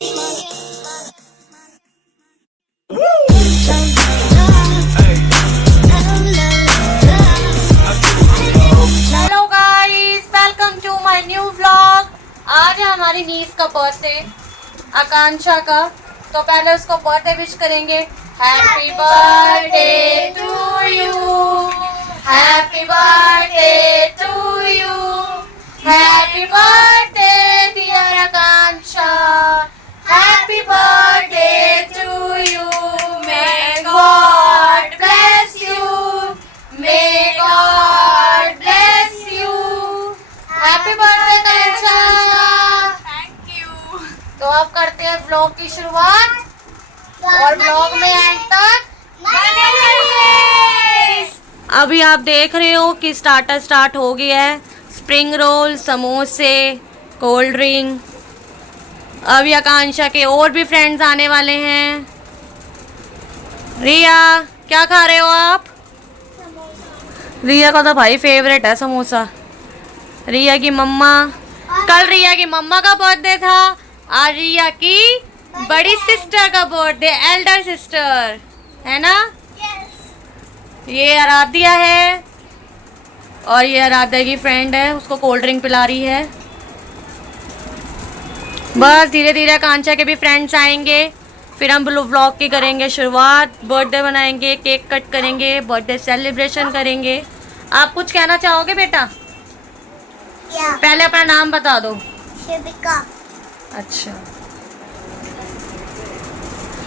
Hello guys, welcome to my new vlog. आज है हमारी नीस का बर्थडे, आकांक्षा का। तो पहले उसको बर्थडे विश करेंगे। Happy birthday to you, happy birthday to you, happy birthday dear Akanksha, happy birthday to you. May god bless you, may god bless you. Happy birthday Akanksha. Thank you. तो अब करते हैं व्लॉग की शुरुआत और व्लॉग में and तक बने रहिए। अभी आप देख रहे हो कि स्टार्टर स्टार्ट हो गया है। स्प्रिंग रोल, समोसे, कोल्ड ड्रिंक। अभी आकांक्षा के और भी फ्रेंड्स आने वाले हैं। रिया, क्या खा रहे हो आप? रिया का तो भाई फेवरेट है समोसा। रिया की मम्मा, कल रिया की मम्मा का बर्थडे था, आज रिया की बड़ी सिस्टर का बर्थडे, एल्डर सिस्टर है ना। ये आराध्या है और ये आराध्या की फ्रेंड है, उसको कोल्ड ड्रिंक पिला रही है। बस धीरे धीरे आकांक्षा के भी फ्रेंड्स आएंगे, फिर हम व्लॉग की करेंगे शुरुआत। बर्थडे बनाएंगे, केक कट करेंगे, बर्थडे सेलिब्रेशन करेंगे। आप कुछ कहना चाहोगे बेटा? पहले अपना नाम बता दो। शिविका। अच्छा,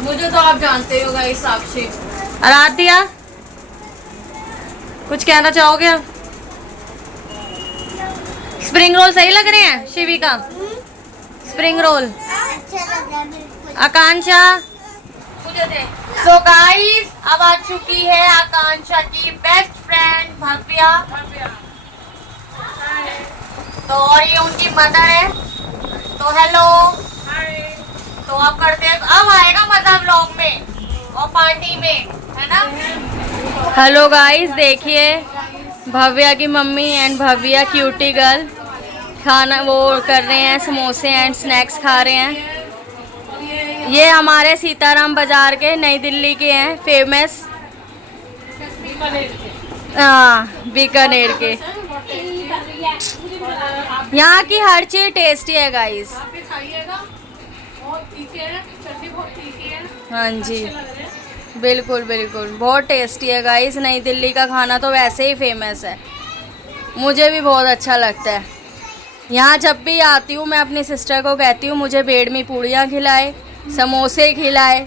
मुझे तो आप जानते हो गाइस। साक्षी। आराध्या, कुछ कहना चाहोगे आप? स्प्रिंग रोल सही लग रहे हैं शिविका? Spring roll. अच्छा लग रहा है बिल्कुल। आकांक्षा, सो गाइस अब आ चुकी है आकांक्षा की बेस्ट फ्रेंड भव्या। तो और ये उनकी मदर है। तो हेलो। तो अब करते हैं, अब आएगा मजा व्लॉग में और पार्टी में, है ना। हेलो गाइस, देखिए भव्या की mummy and Bhavya cutie girl खाना वो कर रहे हैं, समोसे एंड स्नैक्स खा रहे हैं। ये हमारे सीताराम बाजार के, नई दिल्ली के हैं, फेमस। हाँ, बीकानेर के। यहाँ की हर चीज टेस्टी है गाइस। हाँ जी, बिल्कुल बिल्कुल, बहुत टेस्टी है गाइस। नई दिल्ली का खाना तो वैसे ही फेमस है, मुझे भी बहुत अच्छा लगता है। यहाँ जब भी आती हूँ मैं अपनी सिस्टर को कहती हूँ मुझे बेडमी पूड़ियाँ खिलाए, समोसे खिलाए।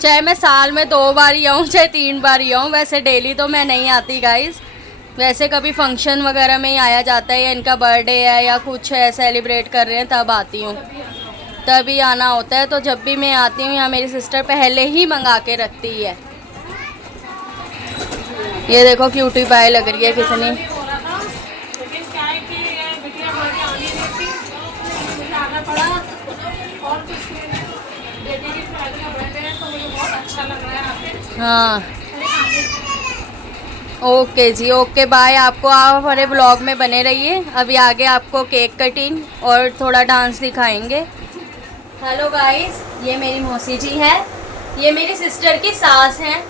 चाहे मैं साल में 2 बार ही आऊँ, चाहे 3 बार ही आऊँ। वैसे डेली तो मैं नहीं आती गाइस, वैसे कभी फंक्शन वगैरह में ही आया जाता है, या इनका बर्थडे है या कुछ है सेलिब्रेट कर रहे हैं तब आती हूँ, तभी आना होता है। तो जब भी मैं आती हूँ यहाँ मेरी सिस्टर पहले ही मंगा के रखती है। ये देखो क्यूटी पाई लग रही है कितनी। हाँ, ओके जी, ओके बाय। आपको आप हमारे ब्लॉग में बने रहिए, अभी आगे आपको केक कटिंग और थोड़ा डांस दिखाएंगे। हेलो गाइस, ये मेरी मौसी जी है, ये मेरी सिस्टर की सास हैं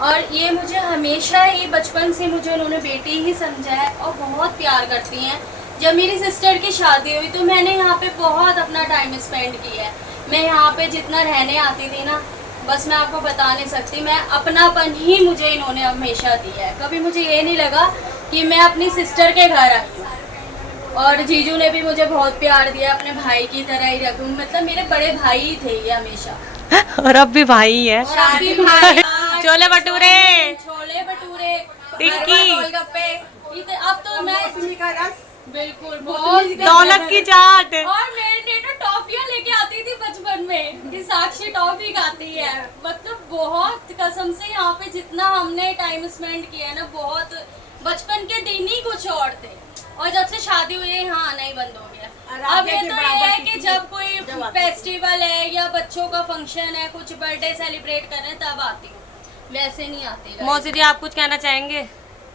और ये मुझे हमेशा ही बचपन से मुझे उन्होंने बेटी ही समझा है और बहुत प्यार करती हैं। जब मेरी सिस्टर की शादी हुई तो मैंने यहाँ पे बहुत अपना टाइम स्पेंड किया है। मैं यहाँ पे जितना रहने आती थी ना, बस मैं आपको बता नहीं सकती। मैं अपनापन ही मुझे इन्होंने हमेशा दिया है, कभी मुझे ये नहीं लगा कि मैं अपनी सिस्टर के घर आई हूँ। और जीजू ने भी मुझे बहुत प्यार दिया, अपने भाई की तरह ही रखूँ, मतलब मेरे बड़े भाई ही थे ये हमेशा। और अब भी भाई है। छोले भटूरे, छोले भटूरे, टिक्की, गोलगप्पे। अब तो मैं बिल्कुल बहुत दौलत की चाट। और मेरे लिए तो टॉफियाँ लेके आती थी बचपन में कि साक्षी टॉफी खाती है। मतलब बहुत कसम से यहाँ पे जितना हमने टाइम स्पेंड किया है ना, बहुत बचपन के दिन ही कुछ और थे। और जब से शादी हुई है यहाँ आना ही बंद हो गया। अब ये तो ये है कि जब कोई फेस्टिवल है या बच्चों का फंक्शन है, कुछ बर्थडे सेलिब्रेट कर रहे हैं तब आती हूँ, वैसे नहीं आती। मौसी जी, आप कुछ कहना चाहेंगे?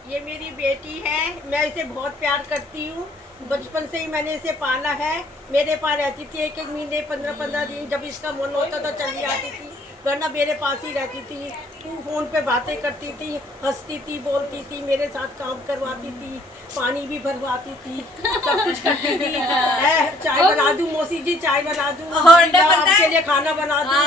ये मेरी बेटी है, मैं इसे बहुत प्यार करती हूँ। बचपन से ही मैंने इसे पाला है। मेरे पास रहती थी, एक एक महीने 15-15 दिन, जब इसका मन होता तो चली आती थी, वरना मेरे पास ही रहती थी। फोन पे बातें करती थी, हंसती थी, बोलती थी, मेरे साथ काम करवाती थी, पानी भी भरवाती थी, सब कुछ करती थी। चाय बना दूं मौसी जी, चाय बना दूं, आपके लिए खाना बना दूं,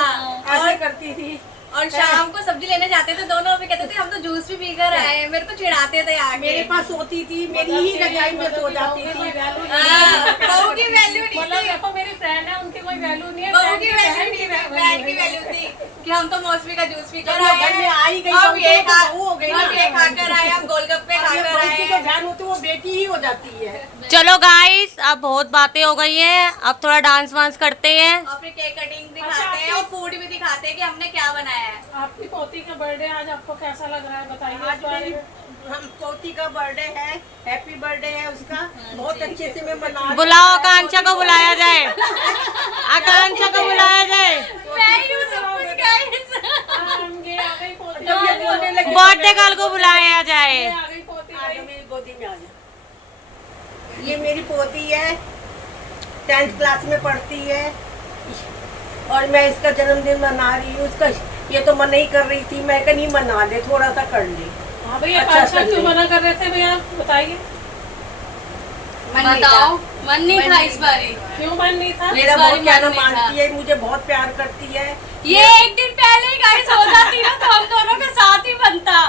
ऐसे करती थी। और शाम को सब्जी लेने जाते थे दोनों, अभी कहते थे हम तो जूस भी पीकर आए, मेरे को चिढ़ाते थे आके। मेरे पास सोती थी, मेरी ही रजाई में सो जाती थी। बहू की वैल्यू नहीं थी, देखो मेरी फ्रेंड है, उनकी कोई वैल्यू नहीं है। बहू की वैल्यू नहीं थी, बहन की वैल्यू थी कि हम तो मौसमी का जूस पीकर जब वो घर में आए, आई गई अब ये तो बहू हो गई ना। अब ये खाकर आए, हम गोलगप्पे खाकर बहू की जो आए। बहन होती है वो बेटी ही हो जाती है। चलो गाइस, अब बहुत बातें हो गई हैं, अब थोड़ा डांस वांस करते हैं और फिर केक कटिंग दिखाते हैं और फूड भी दिखाते हैं कि हमने क्या बनाया है। आपकी पोती का बर्थडे आज आपको कैसा लग रहा है, बताइए आज इस बारे मेरी में। हम पोती का बर्थडे है, हैप्पी बर्थडे है उसका, बहुत अच्छे से मैं मना रही हूँ। बुलाओ आकांक्षा को, बुलाया जाए, आकांक्षा को बुलाया जाए। हाँ, ये आ गई पोती, जब ये बोलने लगी, बर्थडे गर्ल को बुलाया जाए। आ गई पोती आ भाई। जा, मेरी गोदी में आ जा। ये मेरी पोती है, 10th क्लास में पढ़ती है और मैं इसका जन्मदिन मना रही हूँ। उसका ये तो मना ही कर रही थी, मैं कहीं मना ले, थोड़ा सा कर ले। हाँ भैया, अच्छा अच्छा क्यों कर ले। मना कर रहे थे भैया, बताइए बताओ, मन नहीं था इस बारी। क्यों मन नहीं था। मेरा बारी बहुत कहना मन नहीं था। मानती है, मुझे बहुत प्यार करती है। ये एक दिन पहले ही गाइस हो जाती ना तो हम दोनों के साथ ही बनता।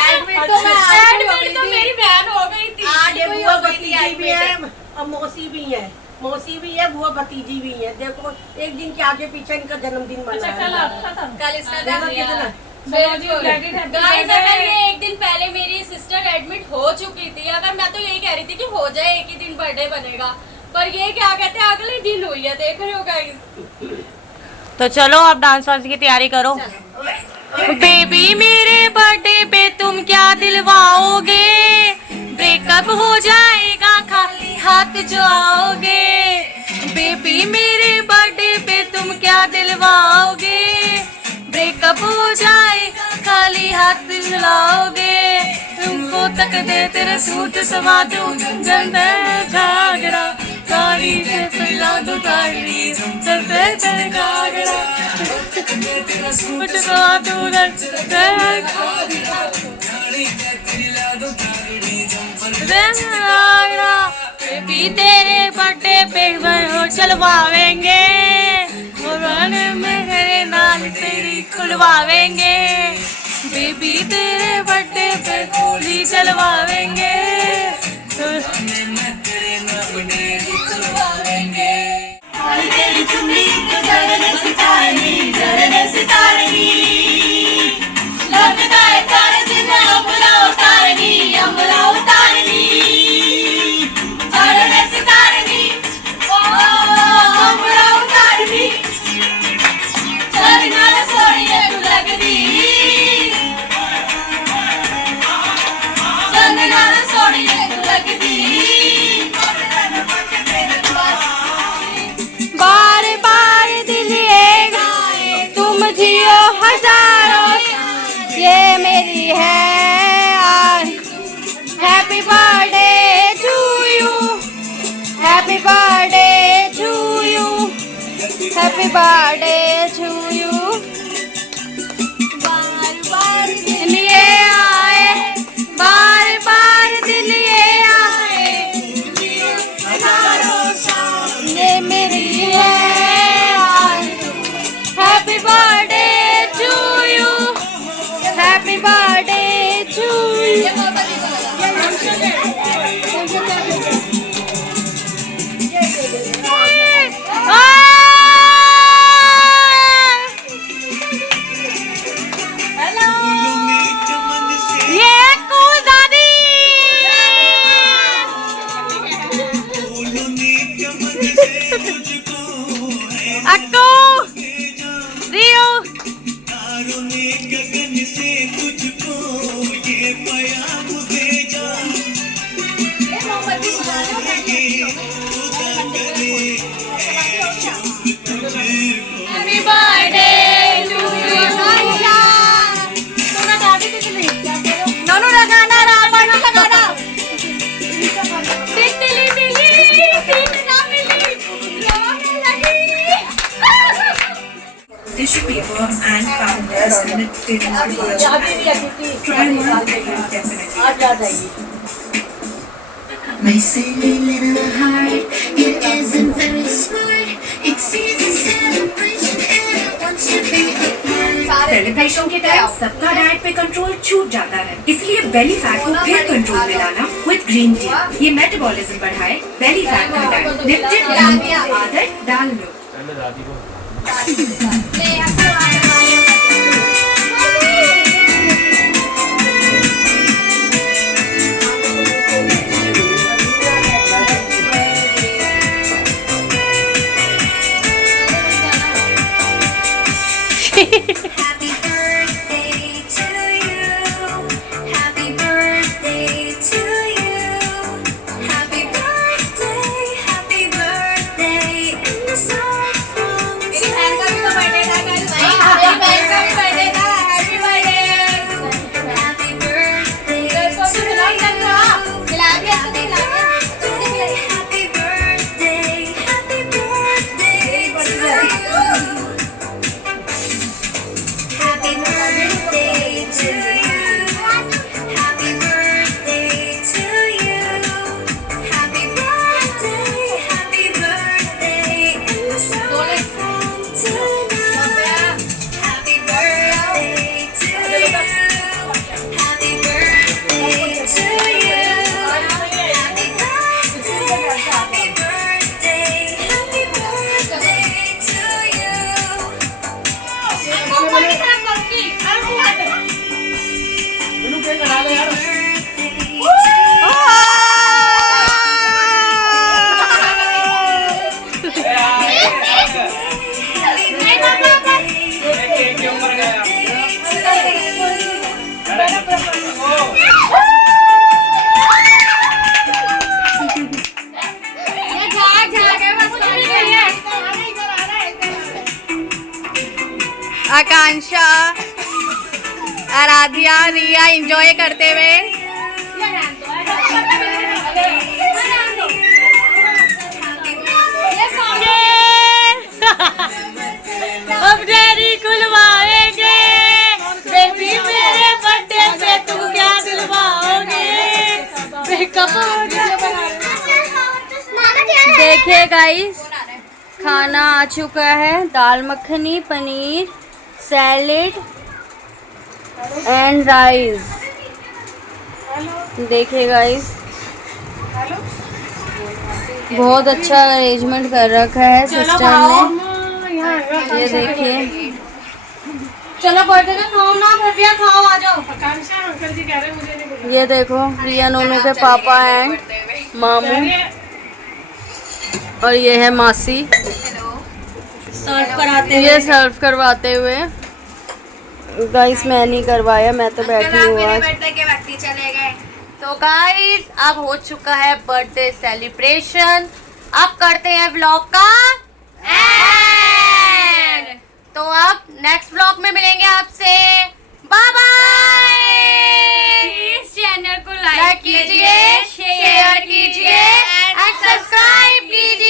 एडमिट तो मैं आज भी हो गई एडमिट तो थी। मेरी बहन हो गई थी। आज ये को ही बुआ हो गई थी भतीजी भी है एडमिट। और मौसी भी है, मौसी भी है, बुआ भतीजी भी है। देखो एक दिन के आगे पीछे इनका जन्मदिन अच्छा कल मनाया। आपका था। कल इसका देखो दिन कितना गाइस अगर ये एक दिन पहले मेरी सिस्टर एडमिट हो चुकी थी, अगर मैं तो यही कह रही थी कि हो जाए एक ही दिन बर्थडे बनेगा, पर ये क्या कहते हैं अगले दिन हुई है, देख रहे हो गाइस। तो चलो अब डांस वांस की तैयारी करो। बेबी मेरे बर्थडे पे तुम क्या दिलवाओगे, ब्रेकअप हो जाएगा खाली हाथ जो आओगे। बेबी मेरे बर्थडे पे तुम क्या दिलवाओगे, ब्रेकअप हो जाएगा खाली हाथ मिलाओगे। तुमको तक दे तेरे सूट सवा दूं, जंदे घाघरा काली से फैला दूं काली जंदे तेरे घाघरा सूट सवा दूं जंदे घाघरा। बेबी तेरे बर्थडे पे वो चलवावेंगे, पुरान में तेरे नाल तेरी खुलवावेंगे। बेबी तेरे बर्थडे पे गोली चलवावेंगे, बार बार दिल ये गाए तुम जियो हजारों, ये मेरी है आज। Happy birthday to you, happy birthday to you, happy birthday to you. बार बार दिल ये आए, बार बार दिल ये आए, ये मेरी है आज। Happy birthday to you, happy birthday to you. ये कूल दादी अक्कू रियो हैप्पी बर्थडे टू यू। नोनू लगाना, रावण लगाना। Titli Titli tissue paper and pampers in a tin box. Try one, they will definitely. आज आ जाइए। My silly little heart, it isn't very smart. It sees a celebration and it wants to be a part. Celebration के time सबका diet पे control छूट जाता है, इसलिए belly fat को फिर कंट्रोल में लाना विद ग्रीन टी। ये मेटाबॉलिज्म बढ़ाए, बेली फैट घटाए। लिप्टन ग्रीन टी आदत डाल लो। Happy birthday to you. Happy birthday to you. Happy birthday in the song from मेरी बहन का भी तो बर्थडे था कल। मेरी बहन का भी बर्थडे था। Happy birthday. Happy birthday इसको भी खिला खिला के Happy birthday, happy birthday to you. Happy birthday to you. Happy birthday to you. Happy birthday in the sun from tonight. Happy birthday to you. Happy birthday to you. Happy birthday, happy birthday, happy birthday to you. Akanksha, Aaradhya, Riya enjoy करते हुए। अब डेरी खुलवाएंगे, baby मेरे birthday पे तुम क्या दिलवाओगे? Breakup हो जाए। देखिए गाइस, खाना आ चुका है। Dal makhani, paneer, salad and rice. देखिए गाइस, बहुत अच्छा अरेंजमेंट कर रखा है सिस्टर ने। ये देखिए, चलो बर्थडे का खाओ ना, भव्या खाओ, आ जाओ। आकांक्षा अंकल जी कह रहे हैं मुझे नहीं बुलाया। ये देखो रिया नोनू के पापा एंड मामू, और ये है मासी। सर्व कराते ये सर्व करवाते हुए। गाइस मैं नहीं करवाया, मैं तो बैठी हूँ आज। बर्थडे के वक्त ही चले गए। तो गाइस अब हो चुका है बर्थडे सेलिब्रेशन। अब करते हैं व्लॉग का एंड। तो अब नेक्स्ट व्लॉग में मिलेंगे आपसे। Bye bye. इस चैनल को लाइक कीजिए, शेयर कीजिए एंड सब्सक्राइब कीजिए।